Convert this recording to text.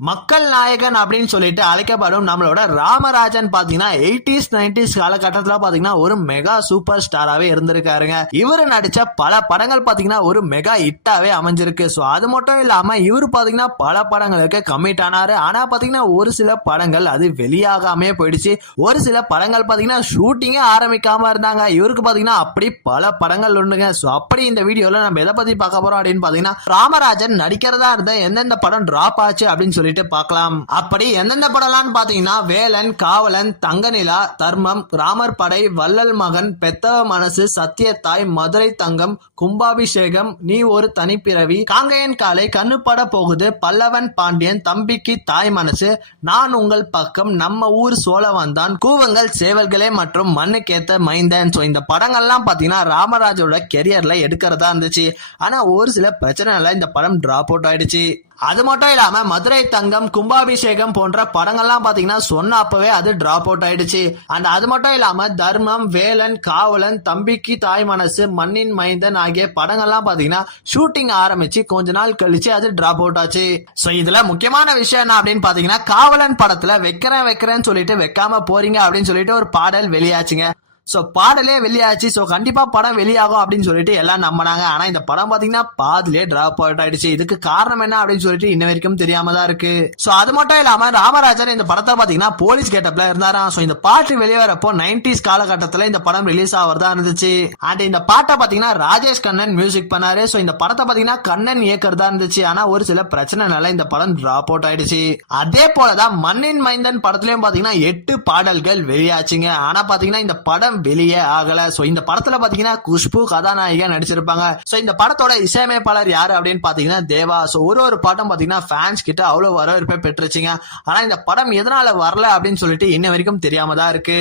மக்கள் நாயகன் அப்படின்னு சொல்லிட்டு அழைக்கப்படும் நம்மளோட ராமராஜன் பாத்தீங்கன்னா 80s 90s காலகட்டத்துல பாத்தீங்கன்னா ஒரு மெகா சூப்பர் ஸ்டாராவே இருந்திருக்காருங்க. இவரு நடிச்ச பல படங்கள் பாத்தீங்கன்னா ஒரு மெகா ஹிட்டாவே அமைஞ்சிருக்கு. சோ அது மட்டும் இல்லாம இவரு பாத்தீங்கன்னா பல படங்களுக்கு கமிட் ஆனாரு. ஆனா பாத்தீங்கன்னா ஒரு சில படங்கள் அது வெளியாகாமே போயிடுச்சு. ஒரு சில படங்கள் பாத்தீங்கன்னா ஷூட்டிங்கே ஆரம்பிக்காம இருந்தாங்க. இவருக்கு பாத்தீங்கன்னா அப்படி பல படங்கள் உண்டுங்க. சோ அப்படி இந்த வீடியோல நம்ம எதை பத்தி பார்க்க போறோம் அப்படின்னு பாத்தீங்கன்னா ராமராஜன் நடிக்கிறதா இருந்த எந்தெந்த படம் டிராப் ஆச்சு அப்படின்னு சொல்லிட்டு பார்க்கலாம். அப்படி எந்தெந்த படம்லாம் பாத்தீங்கன்னா வேலன், காவலன், தங்கநிலா, தர்மம், ராமர் படை, வள்ளல் மகன், பெத்தவ மனசு, சத்தியத்தாய், மதுரை தங்கம், கும்பாபிஷேகம், நீ ஒரு தனிப்பிறவி, காங்கையன் காலை, கண்ணுப்பட போகுது, பல்லவன் பாண்டியன், தம்பிக்கு தாய் மனசு, நான் உங்கள் பக்கம், நம்ம ஊர் சோழவந்தான், கூவங்கள் சேவல்களே மற்றும் மண்ணுக்கேத்த மைந்தன். இந்த படங்கள்லாம் பாத்தீங்கன்னா ராமராஜோட கெரியர்ல எடுக்கிறதா இருந்துச்சு. ஆனா ஒரு சில பிரச்சனைல இந்த படம் டிராப் அவுட் ஆயிடுச்சு. அது மட்டும் இல்லாம மதுரை தங்கம், கும்பாபிஷேகம் போன்ற படங்கள்லாம் பாத்தீங்கன்னா சொன்ன அப்பவே அது டிராப் அவுட் ஆயிடுச்சு. அண்ட் அது மட்டும் இல்லாம தர்மம், வேலன், காவலன், தம்பிக்கு தாய் மனசு, மண்ணின் மைந்தன் ஆகிய படங்கள்லாம் பாத்தீங்கன்னா ஷூட்டிங் ஆரம்பிச்சு கொஞ்ச நாள் கழிச்சு அது டிராப் அவுட் ஆச்சு. சோ இதுல முக்கியமான விஷயம் என்ன அப்படின்னு பாத்தீங்கன்னா காவலன் படத்துல வைக்கிறேன்னு சொல்லிட்டு வைக்காம போறீங்க அப்படின்னு சொல்லிட்டு ஒரு பாடல் வெளியாச்சுங்க. சோ பாடலே வெளியாச்சு. சோ கண்டிப்பா படம் வெளியாகும் அப்படின்னு சொல்லிட்டு எல்லாம் நம்பினாங்க. ஆனா இந்த படம் பாத்தீங்கன்னா பாதிலே டிராப் அவுட் ஆயிடுச்சு. இதுக்கு காரணம் என்ன அப்படின்னு சொல்லிட்டு இன்ன வரைக்கும் தெரியாம தான் இருக்கு. சோ அது மட்டும் இல்லாம ராமராஜன் இந்த படத்தை பாத்தீங்கன்னா போலீஸ் கெட்டப்ல இருந்தாராம். சோ இந்த பாட்டு வெளியே வரப்போ 90s காலகட்டத்துல இந்த படம் ரிலீஸ் ஆகிறதா இருந்துச்சு. அண்ட் இந்த பாட்டை பாத்தீங்கன்னா ராஜேஷ் கண்ணன் மியூசிக் பண்ணாரு. சோ இந்த படத்தை பாத்தீங்கன்னா கண்ணன் இயக்கறதா இருந்துச்சு. ஆனா ஒரு சில பிரச்சனைனால இந்த படம் டிராப் அவுட் ஆயிடுச்சு. அதே போலதான் மண்ணின் மைந்தன் படத்துலயும் பாத்தீங்கன்னா 8 பாடல்கள் வெளியாச்சுங்க. ஆனா பாத்தீங்கன்னா இந்த படம் வெளியே ஆகல. சோ இந்த படத்துல பாத்தீங்கன்னா குஷ்பு கதாநாயகியா நடிச்சிருப்பாங்க. சோ இந்த படத்தோட இசையமைப்பாளர் யாரு அப்படின்னு பாத்தீங்கன்னா தேவா. சோ ஒரு பாட்டம் பாத்தீங்கன்னா ஃபேன்ஸ் கிட்ட அவ்வளவு வரவேற்பை பெற்றுச்சுங்க. ஆனா இந்த படம் எதனால வரல அப்படின்னு சொல்லிட்டு இன்ன வரைக்கும் தெரியாம தான் இருக்கு.